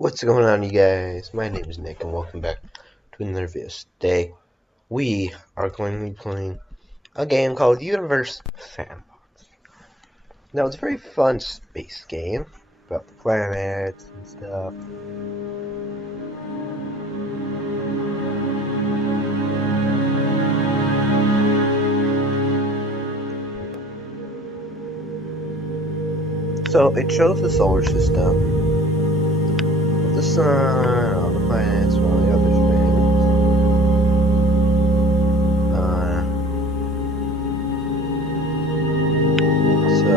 What's going on, you guys? My name is Nick, and welcome back to another video. Today, we are going to be playing a game called Universe Sandbox. Now, it's a very fun space game about the planets and stuff. So, it shows the solar system, the sun, all the planets, and all the other things. So,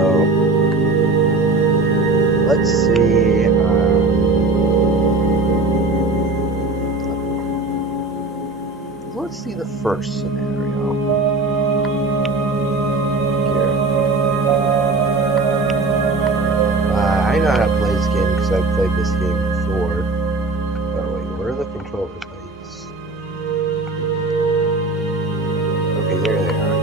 let's see. Let's see the first scenario. I know how to play this game because I've played this game before. Oh wait, where are the controls? Lights? Okay, there they are.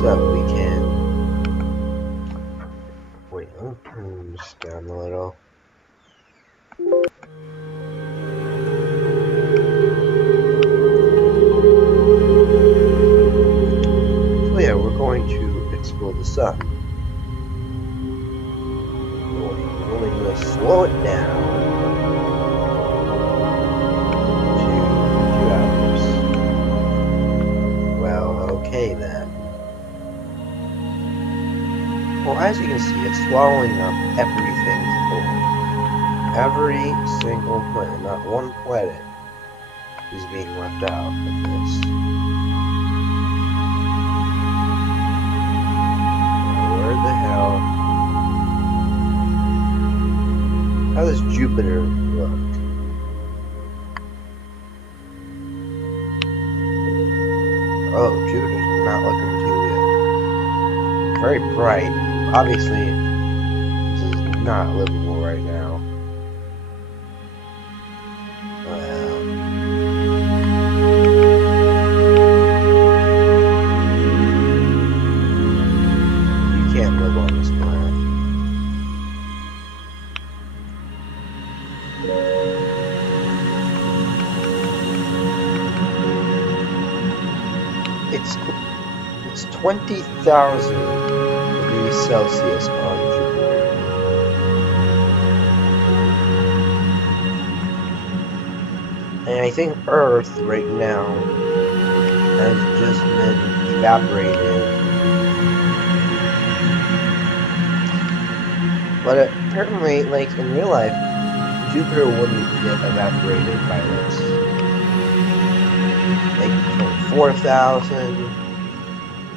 So we can... Wait, let me turn this down a little. So yeah, we're going to explore the sun. We're only going to slow it down to 2 hours. Well, okay then. Well, as you can see, it's swallowing up everything full. Every single planet, not one planet, is being left out of this. Where the hell? How does Jupiter look? Oh, Jupiter's not looking too good. Very bright. Obviously, this is not livable right now. You can't live on this planet. It's 20,000 degrees Celsius on Jupiter. And I think Earth right now has just been evaporated. But apparently, like in real life, Jupiter wouldn't get evaporated by this. Like 4,000.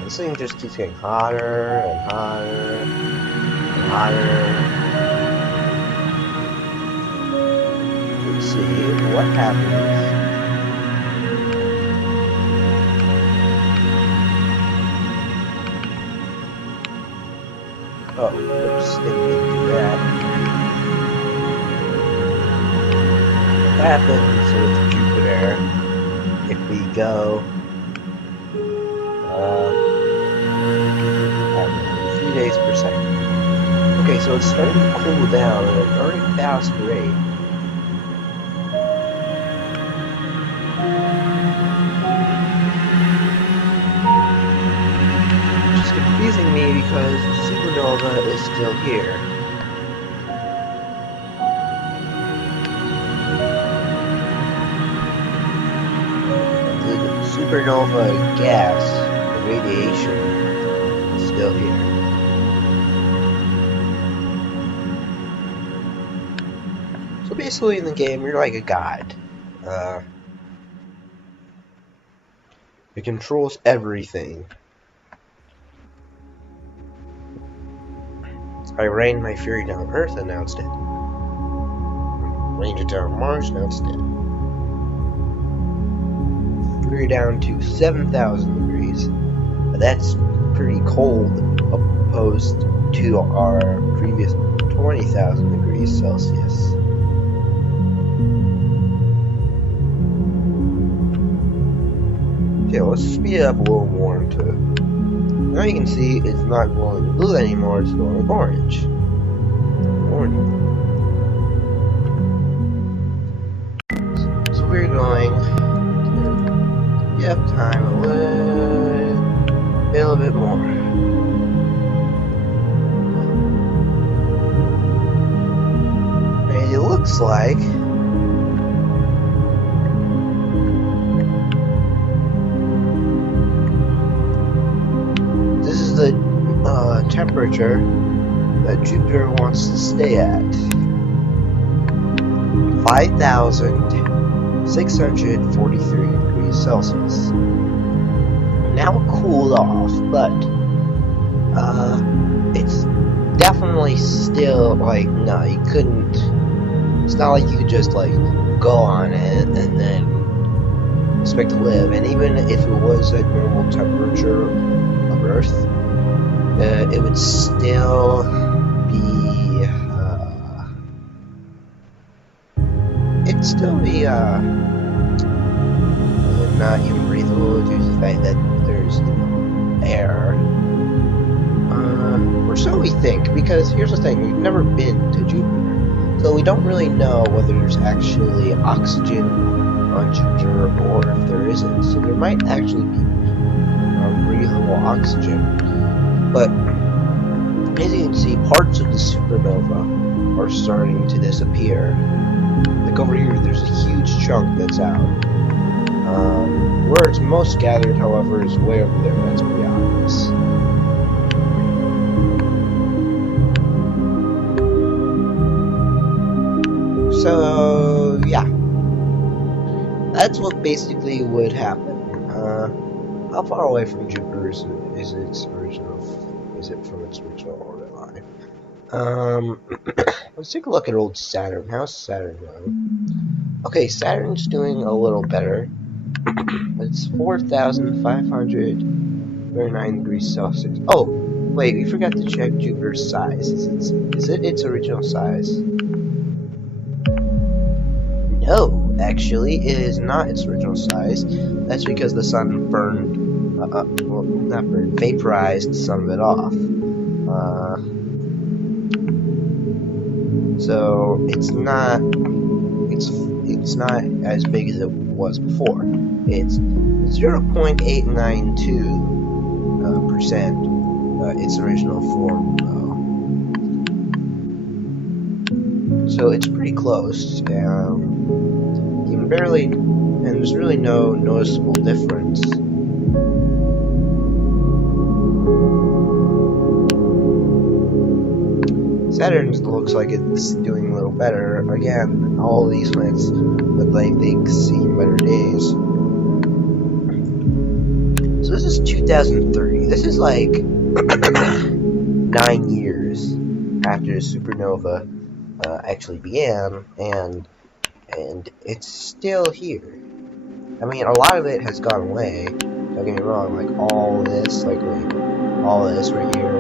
This thing just keeps getting hotter and hotter and hotter. Let's see what happens. Oh, oops, didn't mean to do that. What happens with Jupiter if we go a few days per second? Okay, so it's starting to cool down at a very fast rate. Which is confusing me because the supernova is still here. The supernova gas, the radiation, is still here. So basically in the game, you're like a god. It controls everything. I rained my fury down Earth and now it's dead. Rained it down Mars, now it's dead. We're down to 7,000 degrees. That's pretty cold opposed to our previous 20,000 degrees Celsius. Okay, let's speed it up a little more to Now you can see it's not glowing blue anymore, it's glowing orange. Orange. So we're going to give time a little bit more. And it looks like this is the temperature that Jupiter wants to stay at. 5,643 degrees Celsius. Now it cooled off, but it's definitely still like, no, you couldn't. It's not like you could just like go on it and then expect to live. And even if it was at normal temperature of Earth, it would still be not even breathable due to the fact that there's air. Or so we think, because here's the thing, we've never been to Jupiter, so we don't really know whether there's actually oxygen on Jupiter or if there isn't. So there might actually be breathable oxygen, but as you can see, parts of the supernova are starting to disappear. Like over here, there's a huge chunk that's out. Where it's most gathered, however, is way over there. That's pretty obvious. So, yeah. That's what basically would happen. How far away from Jupiter is it from its original orbit line? Let's take a look at old Saturn. How's Saturn going? Okay, Saturn's doing a little better. It's 4,539 degrees Celsius. Oh, wait, we forgot to check Jupiter's size. Is it its original size? No, actually, it is not its original size. That's because the sun burned, well, not burned, vaporized some of it off. So it's not as big as it was before. It's 0.892% its original form, though. So it's pretty close. You can barely, and there's really no noticeable difference. Saturn looks like it's doing a little better. Again, all of these planets look like they've seen better days. So this is 2030. This is like 9 years after the supernova actually began, and it's still here. I mean, a lot of it has gone away. Don't get me wrong. Like all this right here,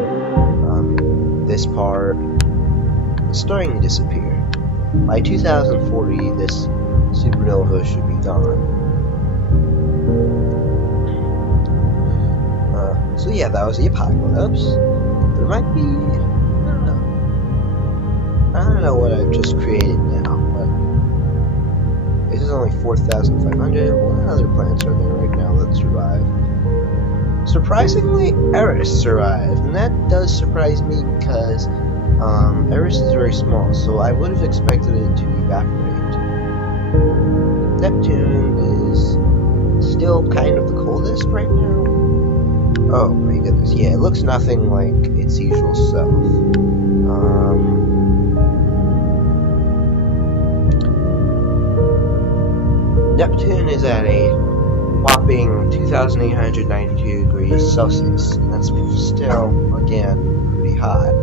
this part. It's starting to disappear. By 2040, this supernova should be gone. So yeah, that was the apocalypse. There might be, I don't know what I've just created now, but this is only 4,500. What other planets are there right now that survive? Surprisingly, Eris survived, and that does surprise me because Eris is very small, so I would have expected it to evaporate. Neptune is still kind of the coldest right now. Oh my goodness, yeah, it looks nothing like its usual self. Neptune is at a whopping 2,892 degrees Celsius, and that's still, again, pretty hot.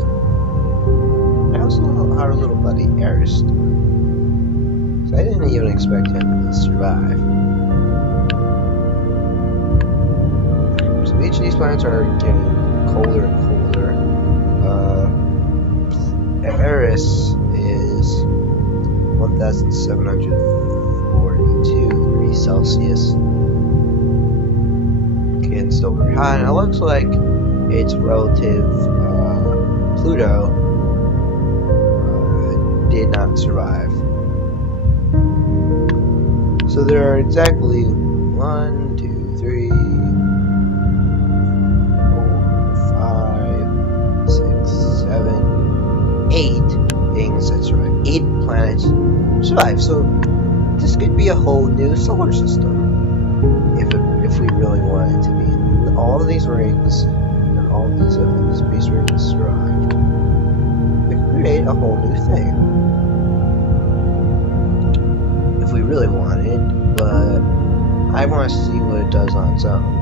How's our little buddy Eris doing? So I didn't even expect him to survive. So each of these planets are getting colder and colder. Eris is 1,742 degrees Celsius. Okay, it's still very hot, and it looks like its relative Pluto did not survive. So there are exactly 1, 2, 3, 4, 5, 6, 7, 8 things that survive. 8 planets survive. So this could be a whole new solar system if we really want it to be. And all of these rings and all of these space rings survive. We could create a whole new thing if we really want it, but I want to see what it does on its own.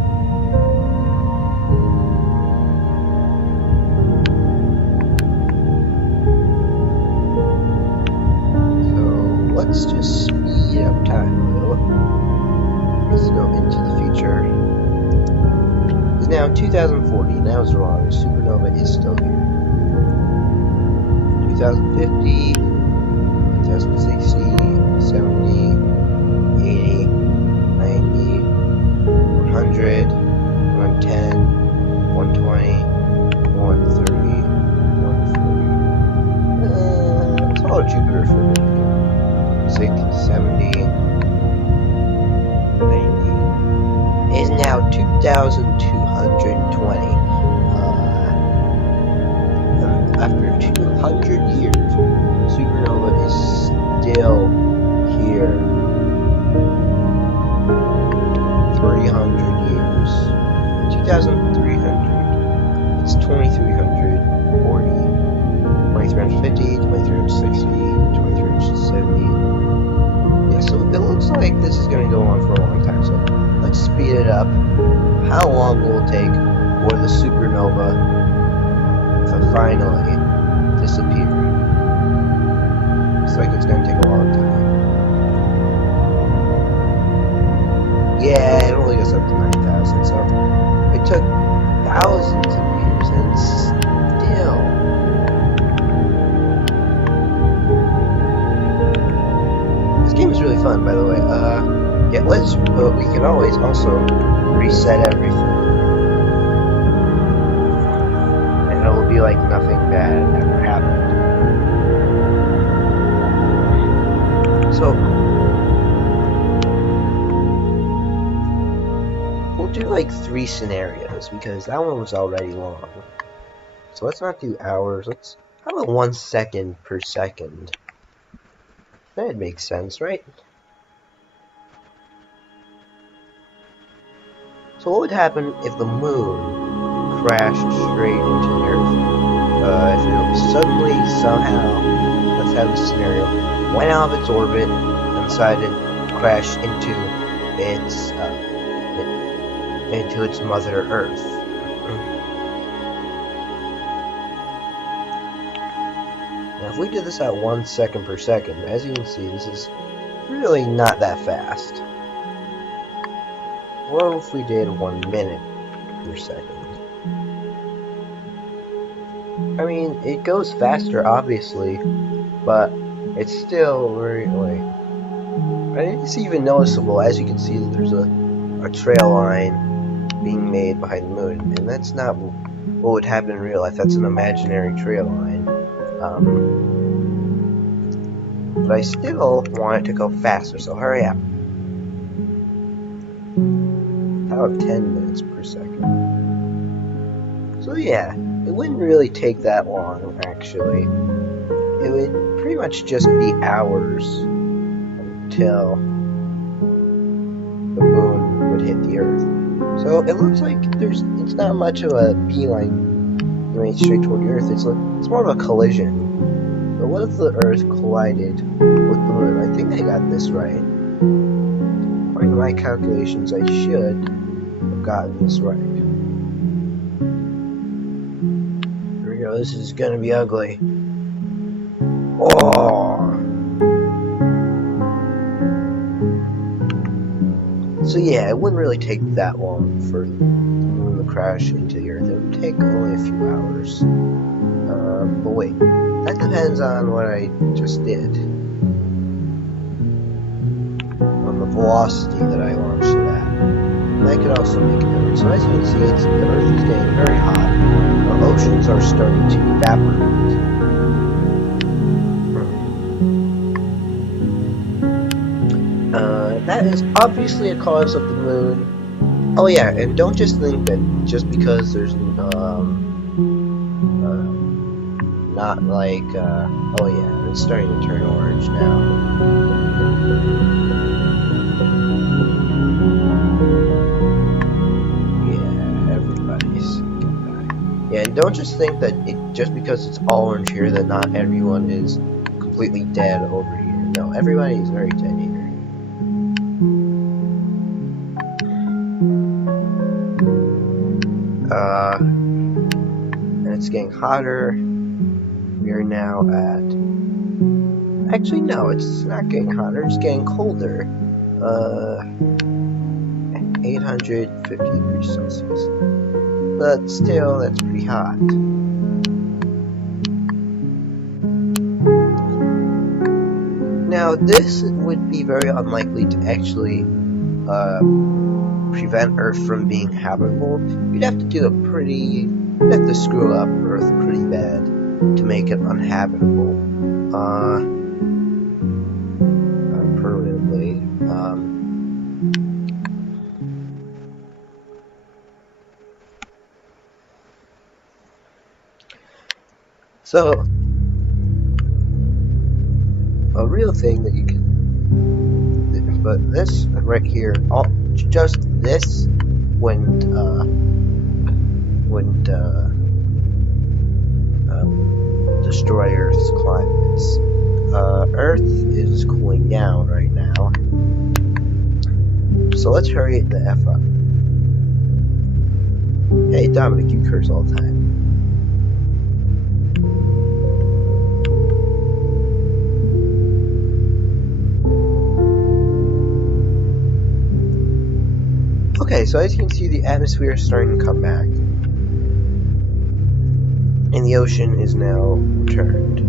So let's just speed up time a little. Let's go into the future. It's now 2040, and I was wrong. Supernova is still here. 2050, 2060, 70, 80, 90, 100, 110, 120, 130, 140. It's all Jupiter for me. 60, 70, 90. It is now 2,220. After 200 years, supernova is still here. 300 years. 2,300. It's 2,340. 2,350, 2,360, 2,370. Yeah, so it looks like this is going to go on for a long time, so let's speed it up. How long will it take for the supernova to finally disappear? Looks like it's going to take a long time. Yeah, it only goes up to 9,000, so it took thousands of years, and still. This game is really fun, by the way. Yeah, we can always also reset everything. And it will be like nothing bad ever happened. So, we'll do like 3 scenarios, because that one was already long. So let's not do hours, how about 1 second per second? That makes sense, right? So what would happen if the moon crashed straight into the Earth? If it suddenly, somehow, let's have this scenario, went out of its orbit and decided to crash into its Mother Earth. Now if we did this at 1 second per second, as you can see, this is really not that fast. What if we did 1 minute per second? I mean, it goes faster, obviously, but it's still very, like, it's even noticeable. As you can see, there's a trail line being made behind the moon, and that's not what would happen in real life. That's an imaginary trail line. But I still want it to go faster, so hurry up. How about 10 minutes per second? So yeah, it wouldn't really take that long, actually. It would pretty much just be hours until the moon would hit the Earth. So it looks like it's not much of a beeline going straight toward the Earth. It's more of a collision. But what if the Earth collided with the moon? I think I got this right. According to my calculations, I should have gotten this right. Here we go. This is gonna be ugly. Oh. So yeah, it wouldn't really take that long for the moon to crash into the Earth. It would take only a few hours. But wait, that depends on what I just did. On the velocity that I launched it at. I could also make a note. So as you can see, the Earth is getting very hot. The oceans are starting to evaporate. That is obviously a cause of the moon. Oh yeah, and don't just think that just because there's not like oh yeah, it's starting to turn orange now. Yeah, everybody's gonna die. Yeah, and don't just think that just because it's all orange here that not everyone is completely dead over here. No, everybody is very dead here. And it's getting hotter. We are now at... Actually, no, it's not getting hotter. It's getting colder. 850 degrees Celsius. But still, that's pretty hot. Now, this would be very unlikely to actually prevent Earth from being habitable. You'd have to screw up Earth pretty bad to make it uninhabitable. Permanently. So, a real thing that you can, but this right here, just this wouldn't destroy Earth's climates. Earth is cooling down right now, so let's hurry the F up. Hey Dominic, you curse all the time. Okay, so as you can see, the atmosphere is starting to come back. And the ocean is now returned.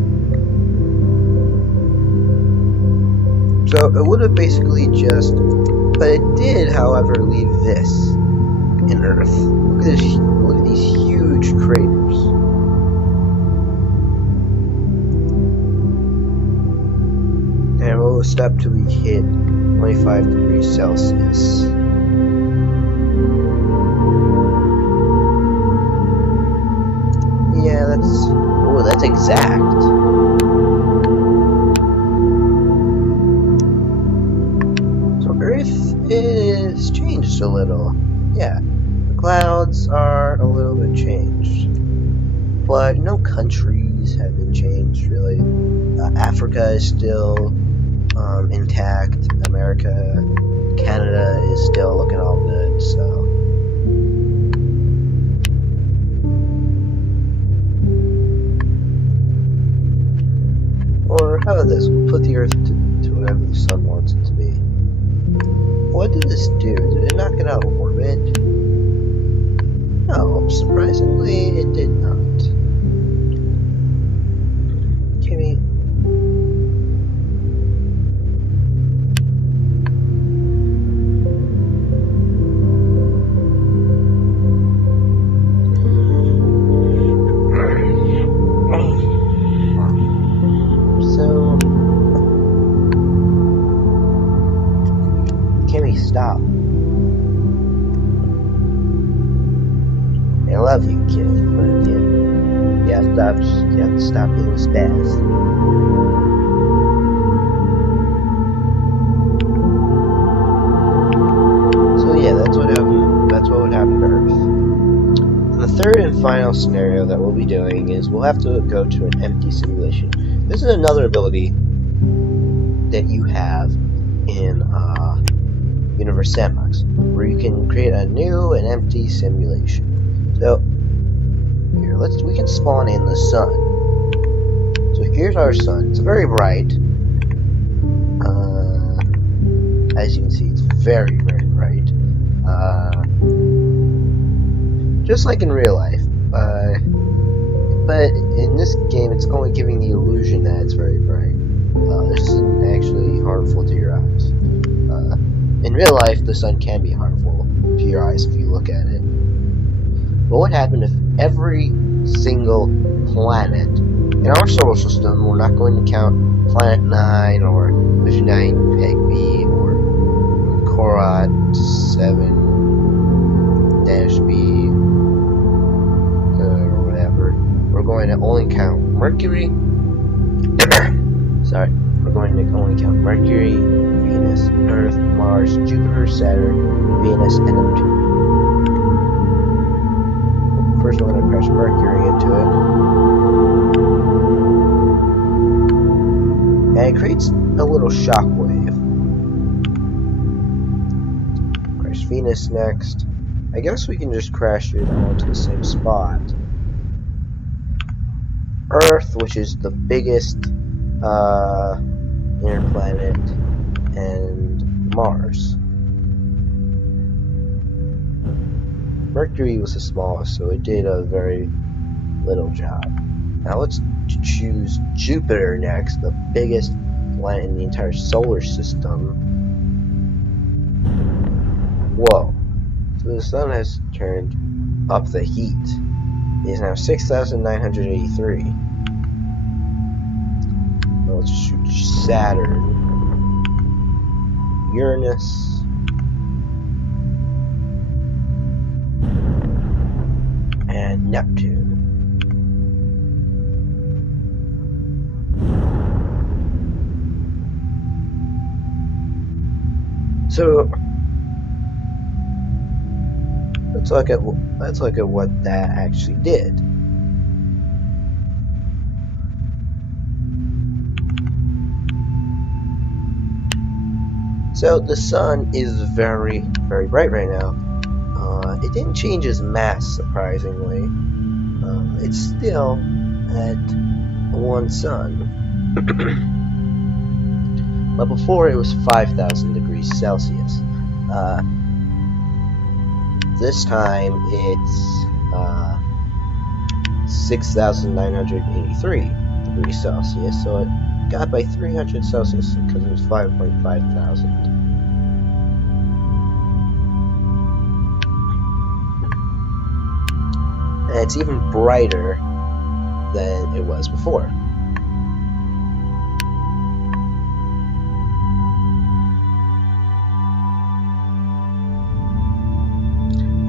So it would have basically just... But it did, however, leave this in Earth. Look at these huge craters. And we'll stop till we hit 25 degrees Celsius. Yeah, that's exact. So Earth is changed a little. Yeah, the clouds are a little bit changed, but no countries have been changed really. Africa is still intact. America, Canada is still looking all good. So. Or how about this? We'll put the Earth to whatever the sun wants it to be. What did this do? Did it knock it out of orbit? No, surprisingly, it did not. Kimmy. Stop. I love you, kid, but you have to stop being a spaz. So yeah, that's what would happen to Earth. And the third and final scenario that we'll be doing is we'll have to go to an empty simulation. This is another ability that you have in Universe Sandbox, where you can create a new and empty simulation. So here, we can spawn in the sun. So here's our sun. It's very bright. As you can see, it's very, very bright. Just like in real life. But in this game, it's only giving the illusion that it's very bright. This isn't actually harmful to your eyes. In real life, the sun can be harmful. to your eyes if you look at it. But what happened if every single planet in our solar system, we're not going to count Planet 9 or 59 Peg B or Korat 7-B or whatever. We're going to only count Mercury. Sorry, we're going to only count Mercury, Venus, Earth, Mars, Jupiter, Saturn, Venus, and Neptune. First, we're going to crash Mercury into it. And it creates a little shockwave. Crash Venus next. I guess we can just crash it all to the same spot. Earth, which is the biggest inner planet, and Mars. Mercury was the smallest, so it did a very little job. Now let's choose Jupiter next, the biggest planet in the entire solar system. Whoa. So the sun has turned up the heat. It is now 6,983. Now let's shoot Saturn, Uranus, and Neptune. So let's look at what that actually did. So the sun is very, very bright right now. It didn't change its mass, surprisingly. It's still at one sun. But before it was 5,000 degrees Celsius. This time it's 6,983 degrees Celsius, so it got by 300 Celsius because it was 5.5 thousand. And it's even brighter than it was before.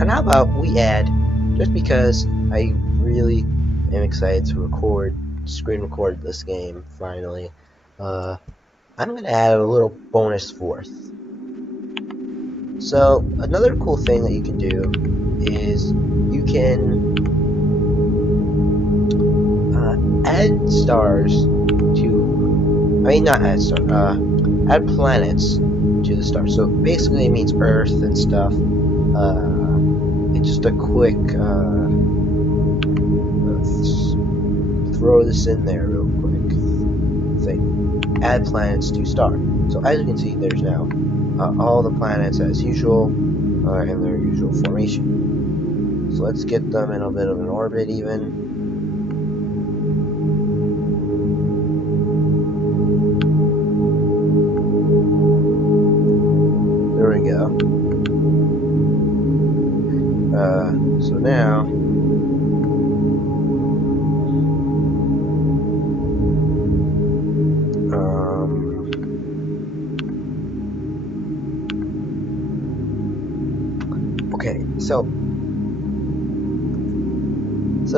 And how about we add, just because I really am excited to screen record this game finally, I'm going to add a little bonus fourth. So another cool thing that you can do is you can add stars to, add planets to the stars. So basically it means Earth and stuff. It's just a quick throw this in there real quick thing. Add planets to star. So as you can see, there's now all the planets as usual in their usual formation. So let's get them in a bit of an orbit even. There we go. So now okay, so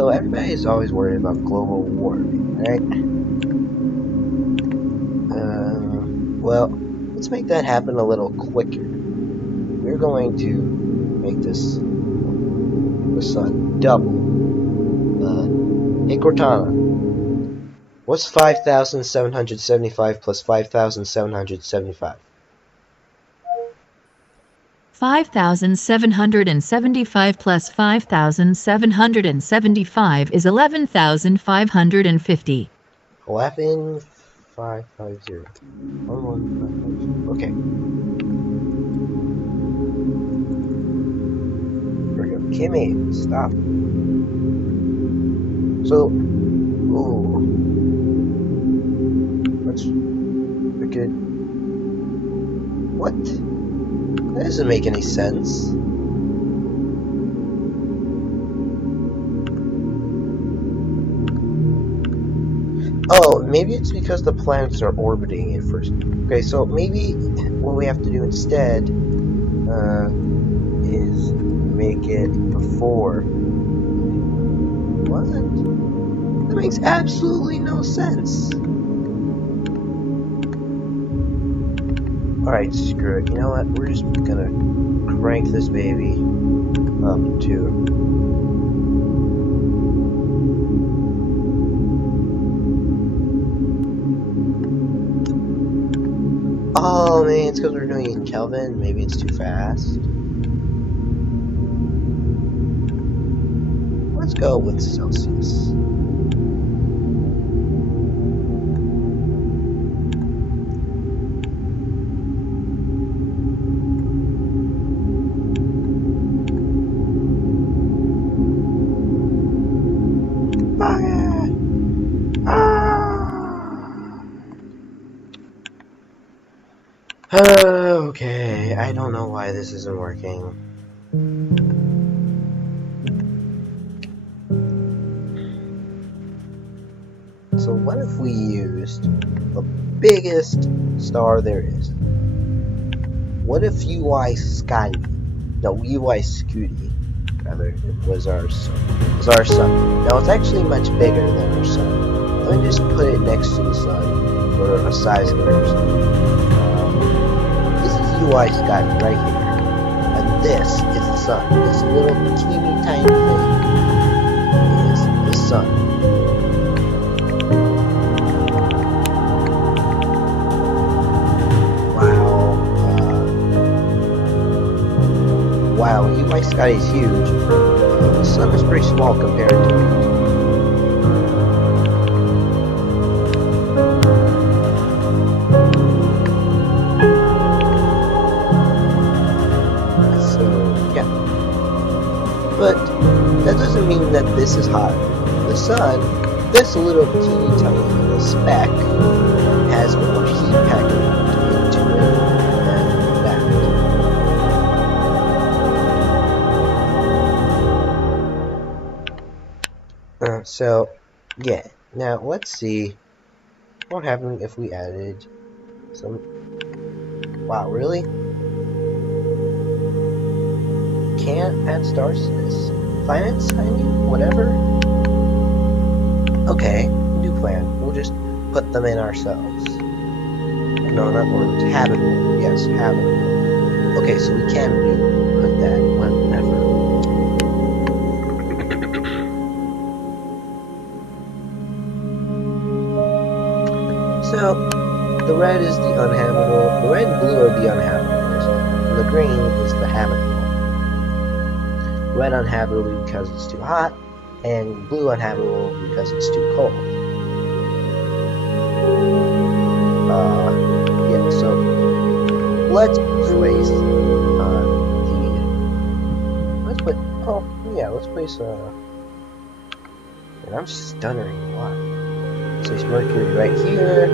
everybody's always worried about global warming, right? Well, let's make that happen a little quicker. We're going to make the sun double. Hey Cortana, what's 5,775 plus 5,775? 5,775 plus 5,775 is 11,550. 11,550. 11,550. Okay. Here we go. Kimmy, stop. So, ooh. That's wicked. What? That doesn't make any sense. Oh, maybe it's because the planets are orbiting it first. Okay, so maybe what we have to do instead is make it before. Was it? That makes absolutely no sense. Alright, screw it. You know what? We're just gonna crank this baby up to... Oh man, it's because we're doing it in Kelvin. Maybe it's too fast. Let's go with Celsius. Okay, I don't know why this isn't working. So what if we used the biggest star there is? What if UI Scotty, no, UI Scooty, rather, was our sun? Now it's actually much bigger than our sun. Let me just put it next to the sun for a size comparison. This is UI Scotty right here, and this is the sun. This little teeny tiny thing is the sun. Wow, UI Scotty is huge. The sun is pretty small compared to it. So, yeah. But that doesn't mean that this is hotter. The sun, this little teeny tiny speck, has more heat packed into it than that. So, yeah. Now, let's see what happened if we added some... Wow, really? Can't add stars to this? Planets, I mean? Whatever? Okay, new plan. We'll just put them in ourselves. No, not words. Habitable. Yes, habitable. Okay, so we can put that whenever. So, the red is the uninhabitable. The red and blue are the uninhabitables. And the green is the habitable. Red uninhabitable because it's too hot, and blue uninhabitable because it's too cold. Yeah, so let's place let's place and I'm stuttering a lot. So it's Mercury right here.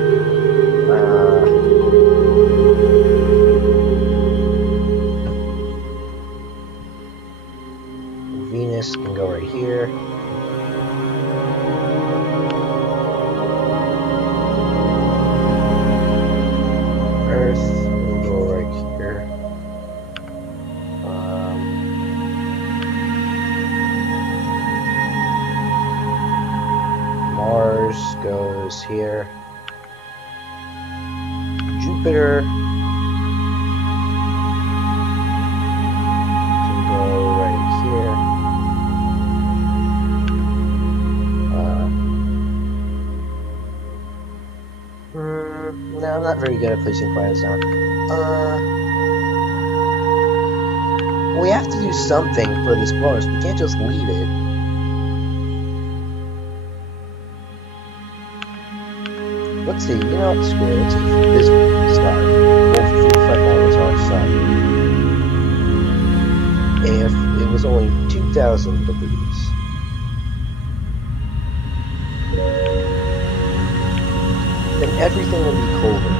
Venus can go right here. Earth will go right here. Mars goes here. Jupiter can go right here. No, I'm not very good at placing planets now. We have to do something for this bonus. We can't just leave it. Let's see, you know what, screw it. Let's see this star. Both of the front line is our sun. If it was only 2,000 degrees. Then everything would be colder.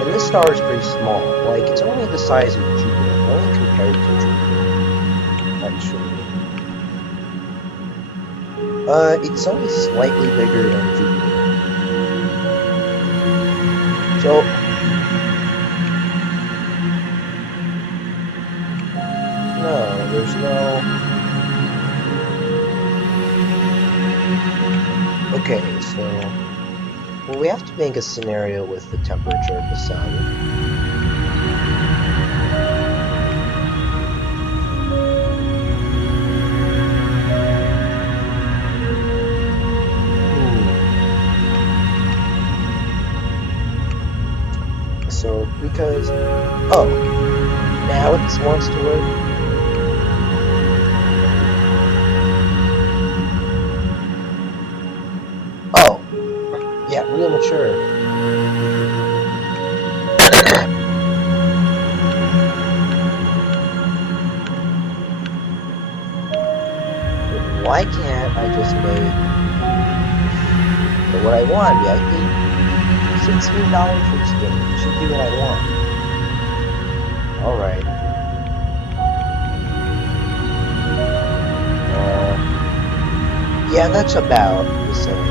And this star is pretty small. Like, it's only the size of Jupiter. Only compared to Jupiter. Actually. It's only slightly bigger than Jupiter. So, no, there's no... Okay, so... Well, we have to make a scenario with the temperature of the sun. So, because... Oh, now it wants to work. Oh, yeah, real mature. Why can't I just make what I want? Yeah, I paid $16 for this game. It should do what I want. Alright. Yeah, that's about the same.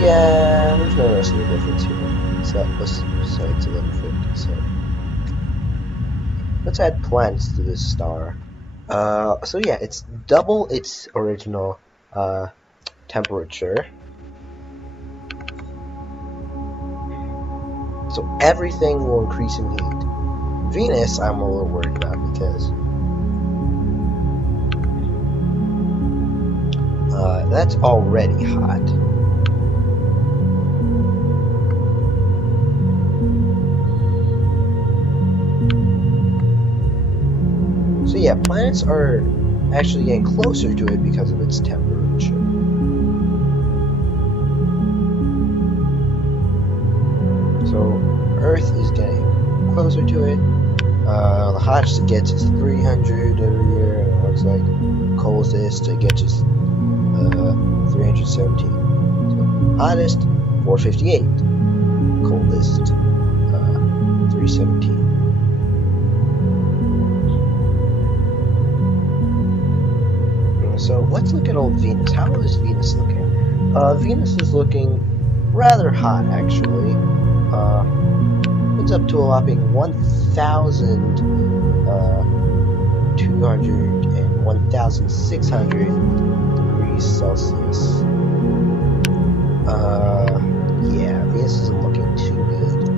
Yeah, there's no rest of the difference here. So let's say it's 1150. So let's add planets to this star. So yeah, it's double its original temperature. So everything will increase in heat. Venus, I'm a little worried about because that's already hot. So yeah, planets are actually getting closer to it because of its temperature. So Earth is getting closer to it. The hottest it gets is 300 every year, and it looks like coldest it gets is 317. So hottest 458, coldest 317. So let's look at old Venus. How is Venus looking? Venus is looking rather hot, actually. It's up to a whopping 1,200 and 1,600 degrees Celsius. Yeah, Venus isn't looking too good.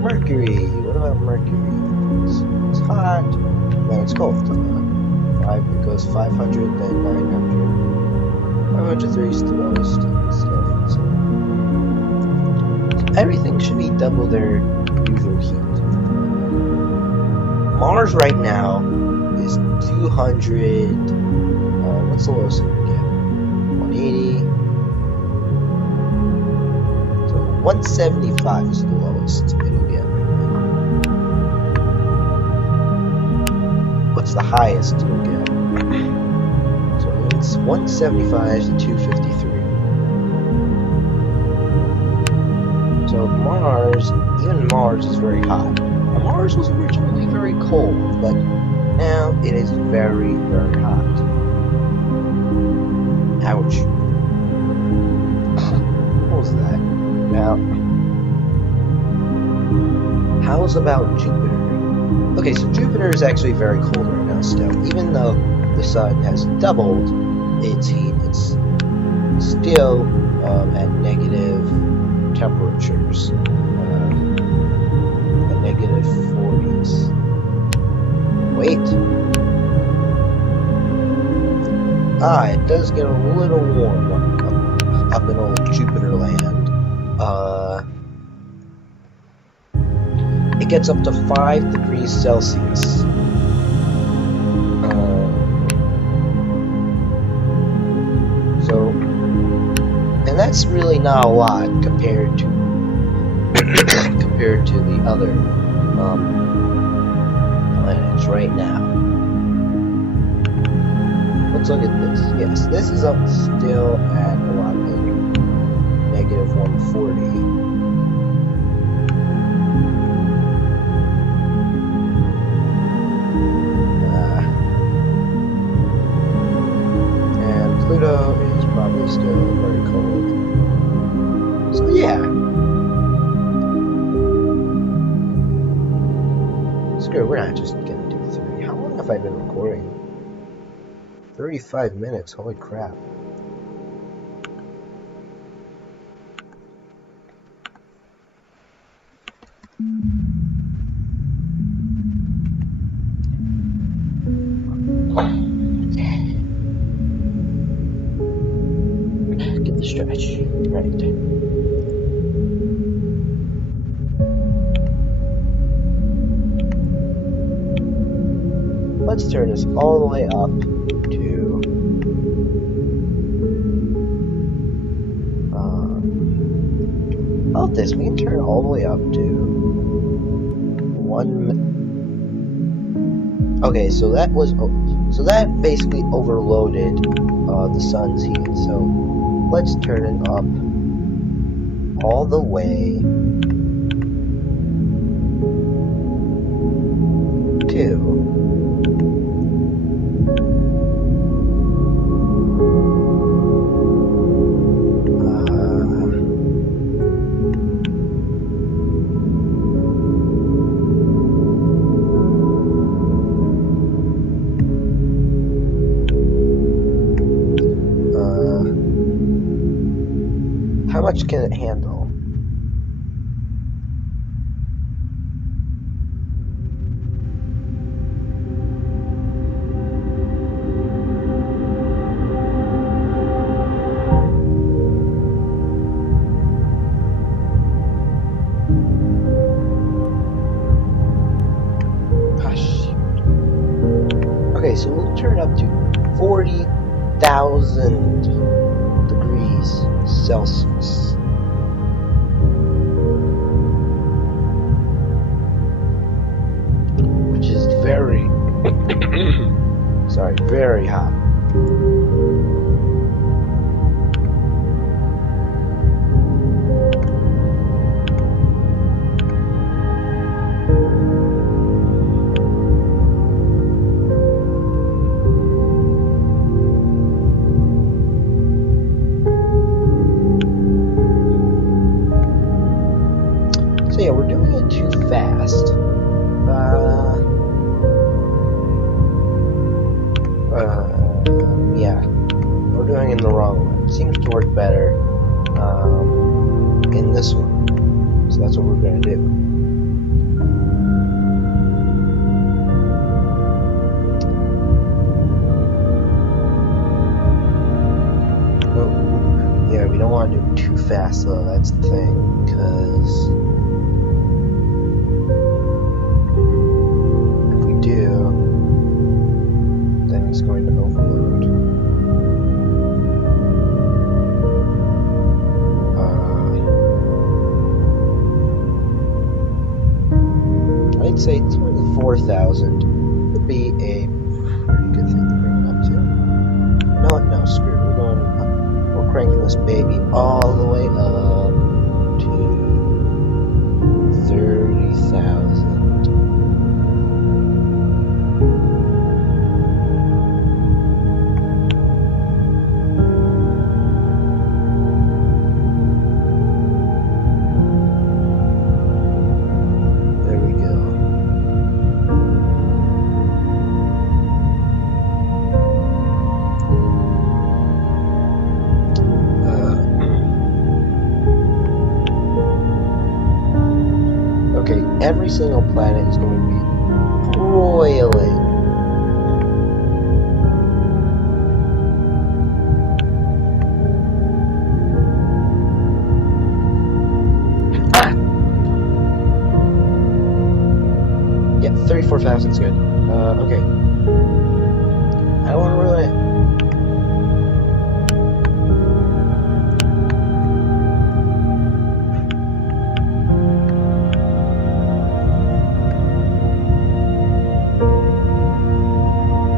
Mercury, what about Mercury? It's hot, then it's cold. It goes 500, then 900. 503 is the lowest and stuff. So everything should be double their usual heat. Mars right now is 200. What's the lowest it can get? 180. So 175 is the lowest it'll get right now. What's the highest it'll get? So it's 175 to 253. So Mars, even Mars is very hot. Now, Mars was originally very cold, but now it is very, very hot. Ouch. What was that? Now, how's about Jupiter? Okay, so Jupiter is actually very cold right now still. Even though the sun has doubled its heat, it's still at negative temperatures. At negative 40s. Wait. It does get a little warm up in old Jupiter land. It gets up to 5 degrees Celsius. And that's really not a lot compared to the other planets right now. Let's look at this. Yes, this is up still at a lot later. Negative 140. cold. So yeah. Screw it, we're not just gonna do 3. How long have I been recording? 35 minutes, holy crap. Get the stretch. Right. Let's turn this all the way up to about this. We can turn it all the way up to 1. Okay, so that was basically overloaded the sun's heat. So let's turn it up all the way to how much can it handle? Okay, so we'll turn it up to 40,000 degrees Celsius. Which is very, very hot. So yeah, we're doing it too fast. Yeah, we're doing it in the wrong one. It seems to work better in this one. So that's what we're gonna do. But yeah, we don't want to do it too fast though. That's the thing, because it's going to overload. I'd say 24,000 would be a pretty good thing to bring it up to. No, screw it. We're cranking this baby all the way up to 30,000. Every single planet is going to be broiling. Yeah, 34,000 is good. Okay. I don't want to ruin it.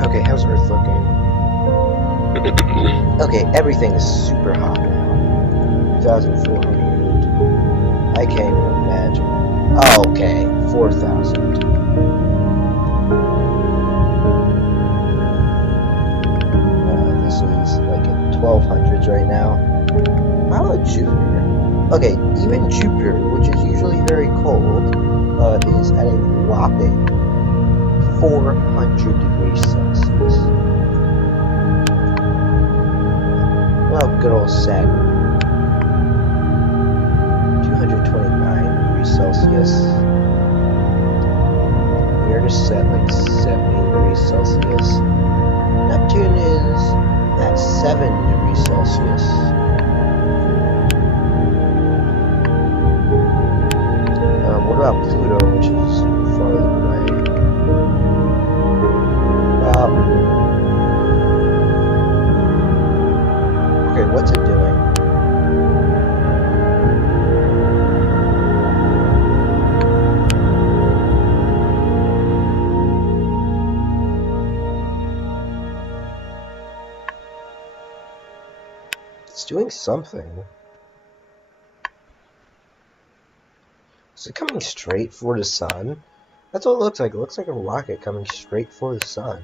Okay, how's Earth looking? Okay, everything is super hot now. 2,400. I can't even imagine. Oh, okay, 4,000. This is like in 1200s right now. How about Jupiter? Okay, even Jupiter, which is usually very cold, is at a whopping 400 degrees Celsius. Well, good old Saturn, 229 degrees Celsius. Uranus is at like 70 degrees Celsius. Neptune is at 7 degrees Celsius. What about Pluto, which is farther away? Well, okay, what's it doing? It's doing something. Is it coming straight for the sun? That's what it looks like. It looks like a rocket coming straight for the sun.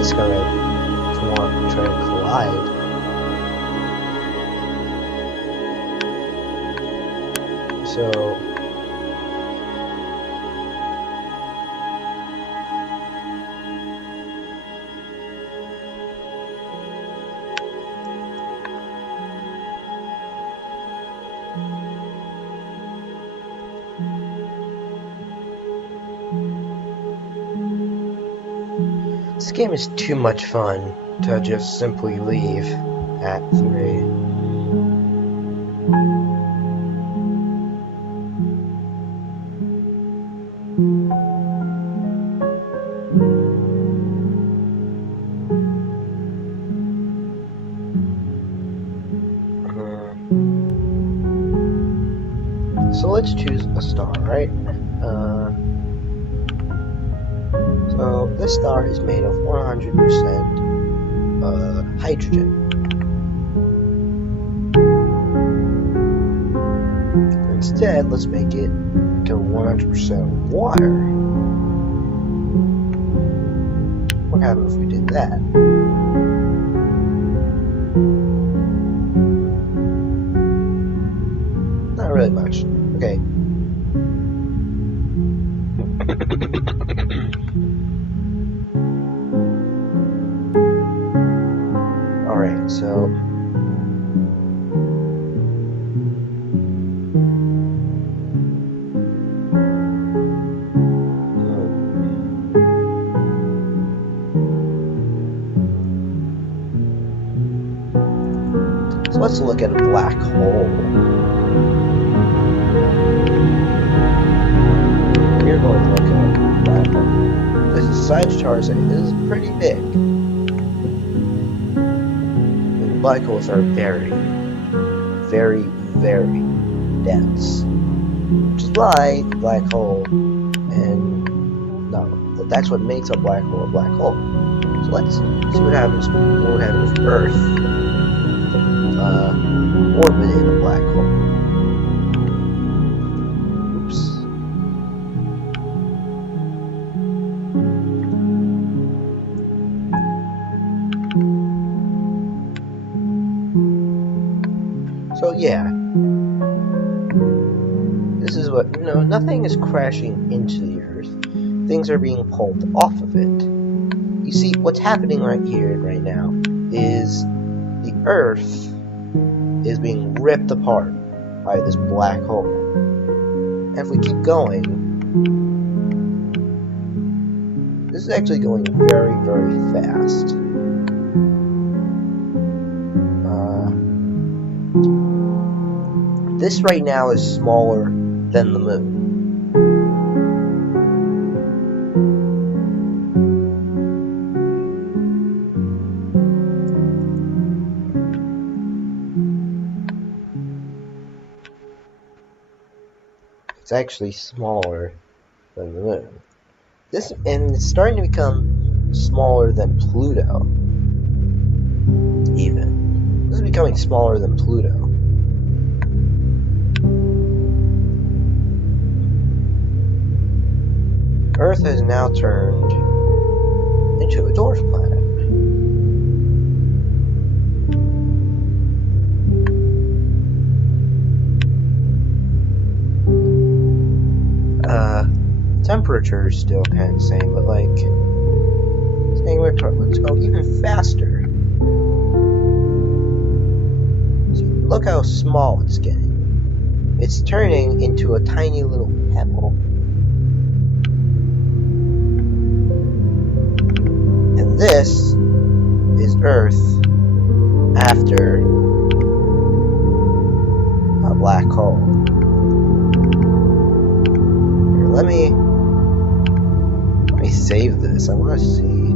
It's gonna try to collide. So this game is too much fun to just simply leave at 3. So let's choose a star, right? So this star is made of 100% hydrogen. Instead, let's make it to 100% water. What happens if we did that? Not really much. Okay. Alright, so let's look at a black hole. We're going to look at a black hole. This is Sagittarius, it is pretty big. And black holes are very, very, very dense. Which is why the black hole that's what makes a black hole a black hole. So let's see what happens with Earth orbiting a black hole. Oops. So yeah, this is what, nothing is crashing into the Earth. Things are being pulled off of it. You see, what's happening right here, right now, is the Earth is being ripped apart by this black hole. And if we keep going, this is actually going very, very fast. This right now is smaller than the moon. It's actually smaller than the moon. And it's starting to become smaller than Pluto. Even. This is becoming smaller than Pluto. Earth has now turned into a dwarf planet. Temperature is still kind of the same, but like, let's go even faster. So look how small it's getting. It's turning into a tiny little pebble. And this is Earth after a black hole. Here, let me save this. I want to see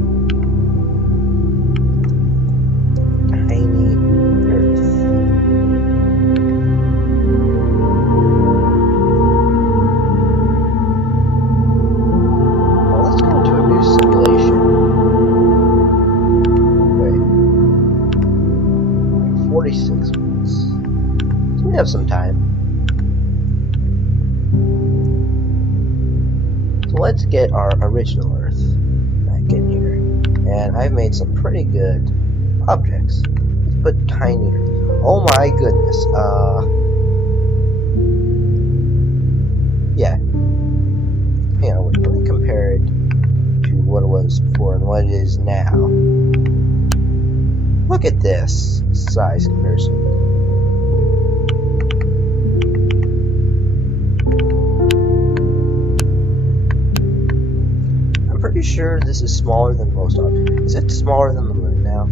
tiny Earth. Well, let's go to a new simulation. Wait, 46 minutes. So we have some time. So let's get our original Earth back in here. And I've made some pretty good objects. Let's put tiny Earth. Oh my goodness. Yeah. Hang on, let me compare it to what it was before and what it is now. Look at this size comparison. Pretty sure this is smaller than most objects. Is it smaller than the moon now?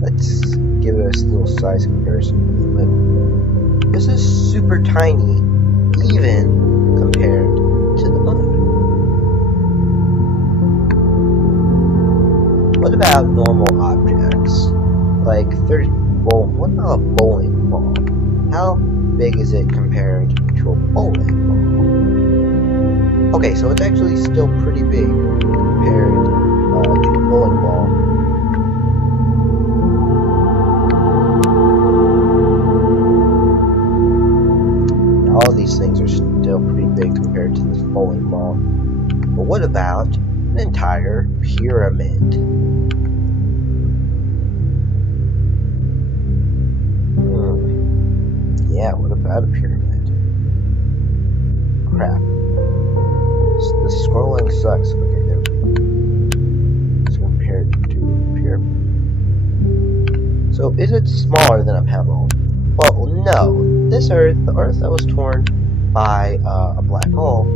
Let's give it a little size comparison with the moon. This is super tiny, even compared to the moon. What about normal objects? Like, what about a bowling ball? How big is it compared to a bowling ball? Okay, so it's actually still pretty big compared to a bowling ball. Now, all of these things are still pretty big compared to this bowling ball. But what about an entire pyramid? Yeah, what about a pyramid? Crap. The scrolling sucks. Okay, there we go. It's compared to a pyramid. So, is it smaller than a pebble? Well, no. This Earth, the Earth that was torn by a black hole,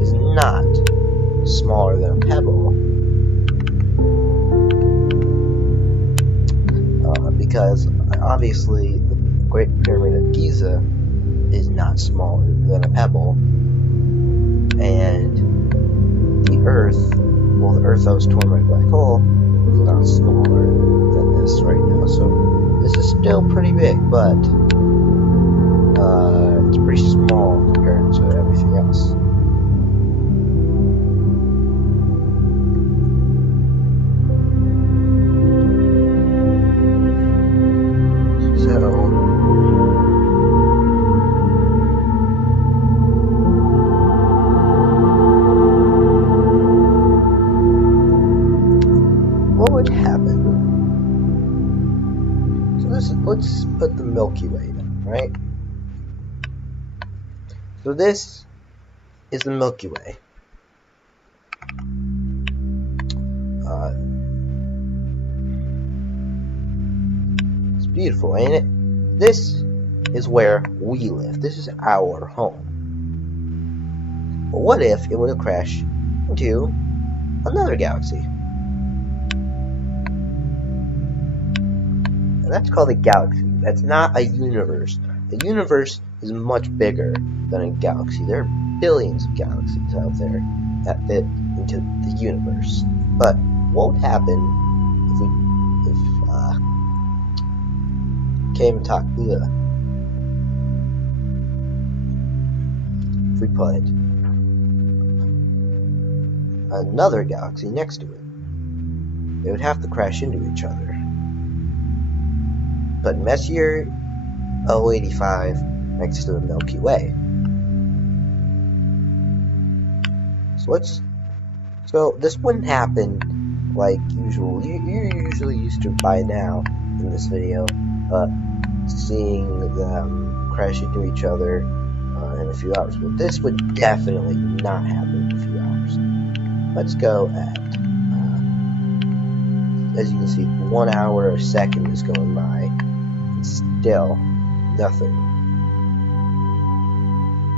is not smaller than a pebble. Because, obviously, the Great Pyramid of Giza is not smaller than a pebble. And the Earth, well, the Earth that was torn by a black hole, is not smaller than this right now. So this is still pretty big, but it's pretty small compared to everything else. Let's put the Milky Way down, right? So this is the Milky Way. It's beautiful, ain't it? This is where we live. This is our home. But what if it were to crash into another galaxy? And that's called a galaxy. That's not a universe. A universe is much bigger than a galaxy. There are billions of galaxies out there that fit into the universe. But what would happen if we put another galaxy next to it? They would have to crash into each other. But Messier 085 next to the Milky Way. So this wouldn't happen like usual. You're usually used to by now in this video, seeing them crash into each other in a few hours. But this would definitely not happen in a few hours. Let's go at, as you can see, 1 hour a second is going by. It's still nothing.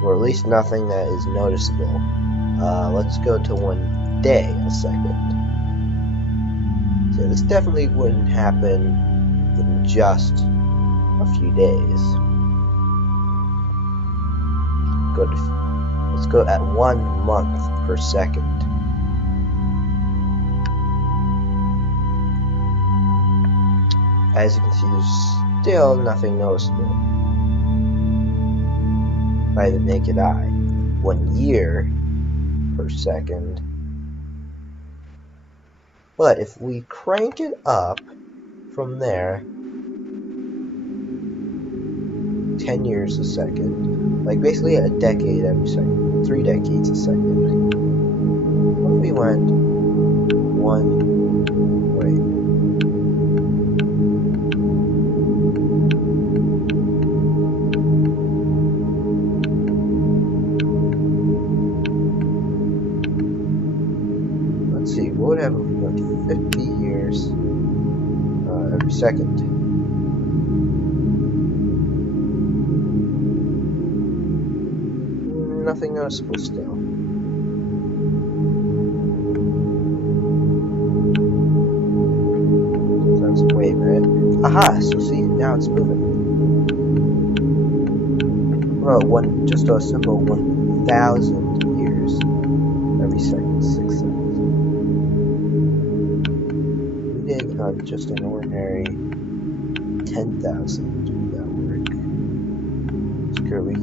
Or at least nothing that is noticeable. Let's go to 1 day a second. So this definitely wouldn't happen in just a few days. Let's go at 1 month per second. As you can see, there's still nothing noticeable by the naked eye. 1 year per second. But if we crank it up from there, 10 years a second, like basically a decade every second, 3 decades a second. What if we went let's see, what would happen if we went 50 years every second? Nothing noticeable still. That's way bad. Aha! So see, now it's moving. Well, just a simple 1,000 years every second, 6 seconds. We did just an ordinary 10,000 that work.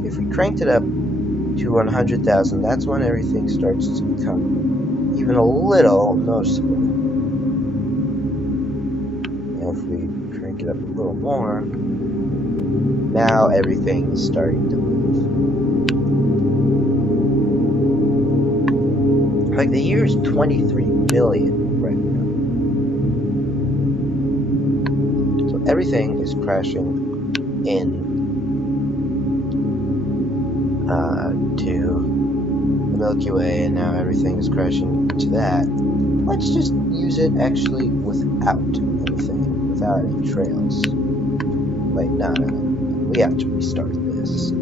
If we cranked it up to 100,000, that's when everything starts to become even a little noticeable. And if we crank it up a little more, now everything is starting to move. Like the year is 23 million right now. So everything is crashing in to the Milky Way, and now everything is crashing into that. Let's just use it actually without anything, without any trails. Wait, no. We have to restart this.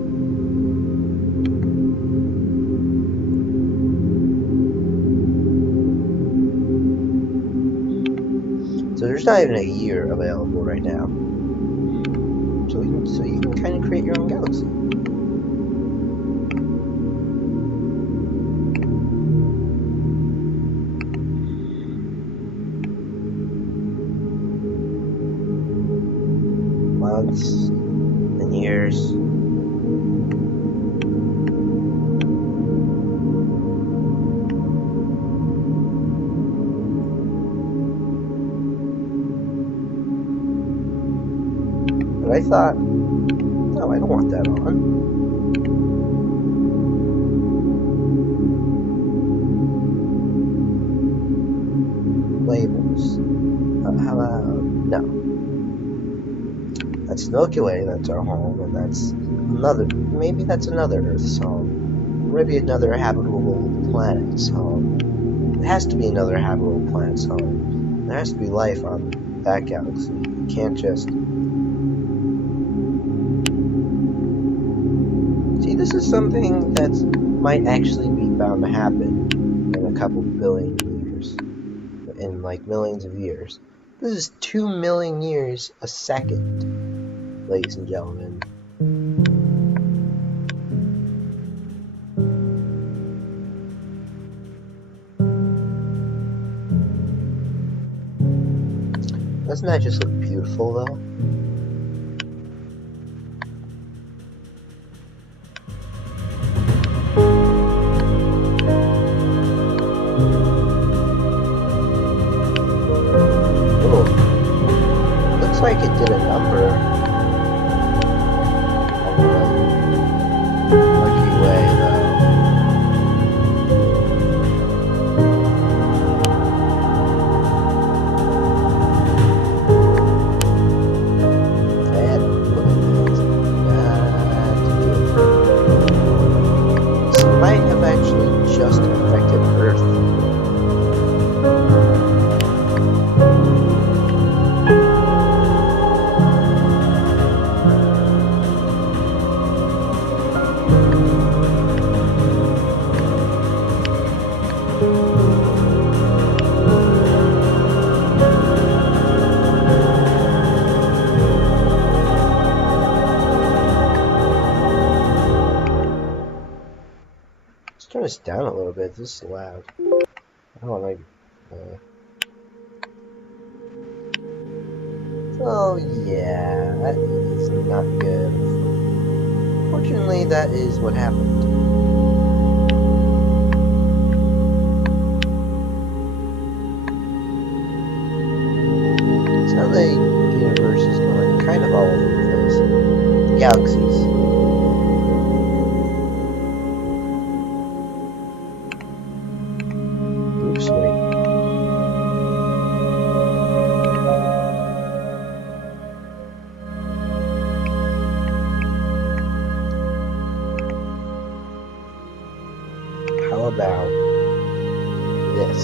So there's not even a year available right now. So you can kind of create your own galaxy. Months and years. But I thought, no, I don't want that on. Labels. How about, no. That's Milky Way, that's our home, and maybe that's another Earth's home. Maybe another habitable planet's home. It has to be another habitable planet's home. There has to be life on that galaxy. You can't just... See, this is something that might actually be bound to happen in a couple billion years. In like millions of years. This is 2 million years a second, ladies and gentlemen. Doesn't that just look beautiful, though? Looks like it did a number on the Milky Way, though. this down a little bit. This is loud. I don't like. So yeah, that is not good. Fortunately, that is what happened. So the universe is going kind of all over the place. Galaxies. Oops, wait. How about this?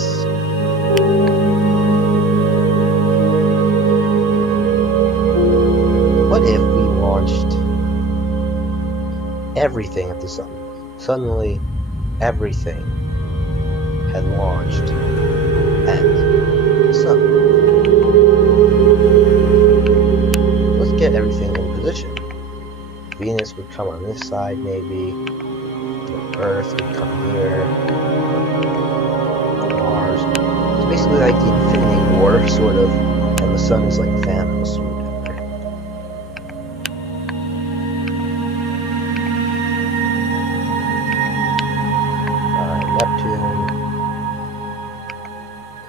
What if we launched everything at the sun? Suddenly, everything had launched at the sun. Let's get everything in position. Venus would come on this side, maybe. Earth would come here. Mars. It's basically like the Infinity War, sort of, and the sun is like Thanos or whatever. Neptune.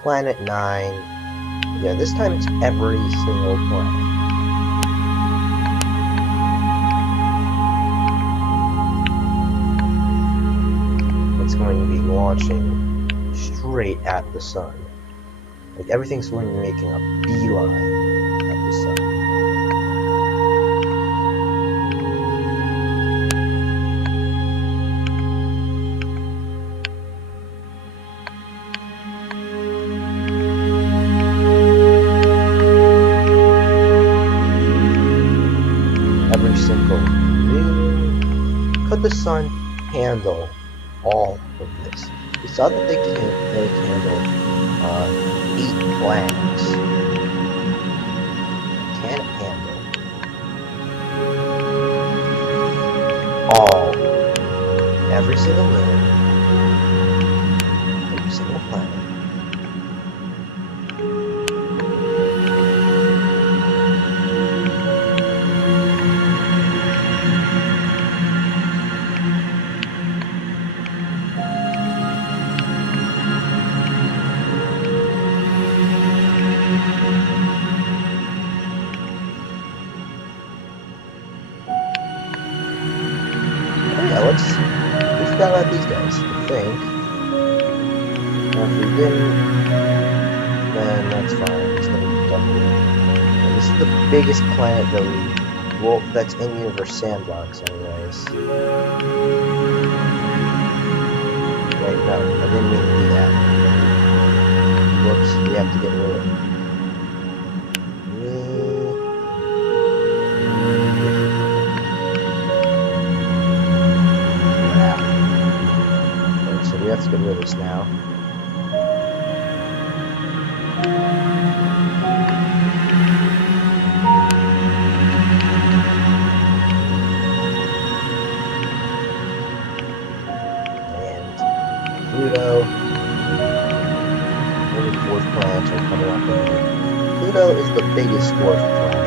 Planet 9. Yeah, this time it's every single planet. It's going to be launching straight at the sun. Like everything's going to be making a beeline at the sun. Every single moon. Could the sun handle all of this? We saw that they can handle 8 planets. Can it handle all, every single moon, every single planet? We forgot about these guys, I think. Now, if we didn't, then that's fine. It's gonna be double. And this is the biggest planet that's in Universe Sandbox, anyways. Wait, no, I didn't mean to do that. Whoops, we have to get rid of it. Let's get rid of this now. And Pluto. Only dwarf planets are coming up in here. Pluto is the biggest dwarf planet.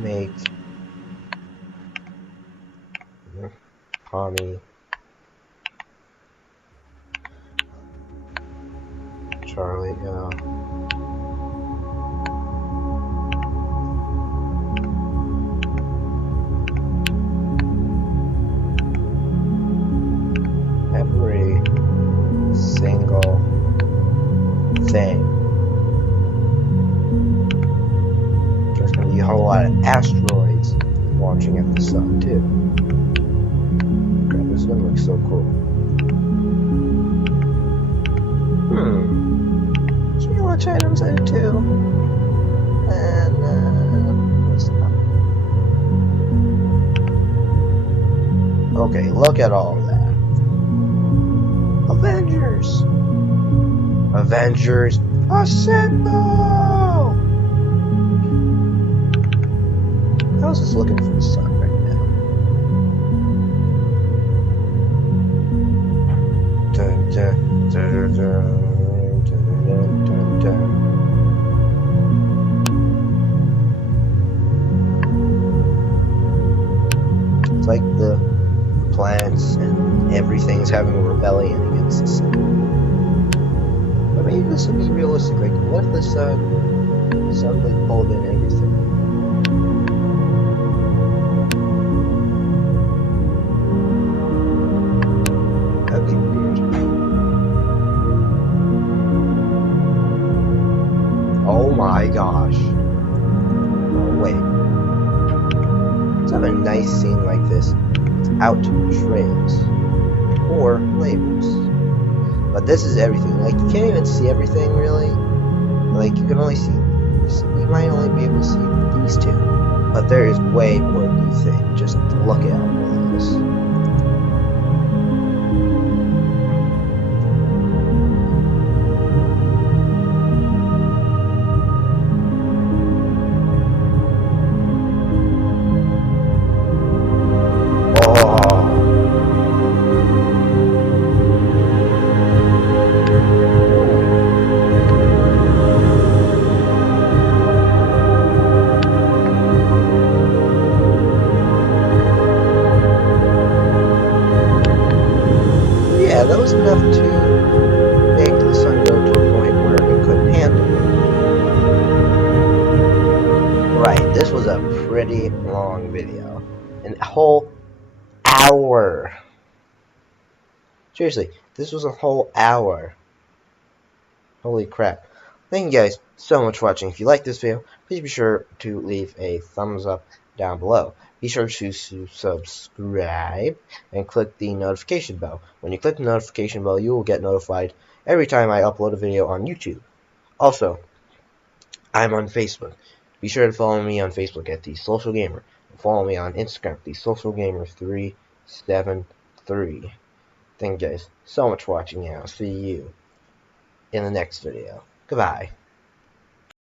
Make Tommy, Charlie, every single thing. There's going to be a whole lot of asteroids launching at the sun, too. God, this is going to look so cool. Can you launch items at it, too? And, let's not. Okay, look at all of that. Avengers! Avengers, assemble! was just looking for the sun right now. Dun, dun, dun, dun, dun, dun, dun. It's like the plants and everything's having a rebellion against the sun. But maybe this would be realistic. Like, what if the sun like pulled in everything? That'd be weird. Oh my gosh. Oh wait. Let's have a nice scene like this without trails or labels. But this is everything. Like, you can't even see everything really. Like, you can only see this. You might only be able to see these two. But there is way more than you think. Just look at all this. Yeah, that was enough to make the sun go to a point where it couldn't handle it. Right, this was a pretty long video. A whole hour. Seriously, this was a whole hour. Holy crap. Thank you guys so much for watching. If you like this video, please be sure to leave a thumbs up down below. Be sure to subscribe and click the notification bell. When you click the notification bell, you will get notified every time I upload a video on YouTube. Also, I'm on Facebook. Be sure to follow me on Facebook at The Social Gamer. And follow me on Instagram, The Social Gamer 373. Thank you guys so much for watching, and I'll see you in the next video. Goodbye.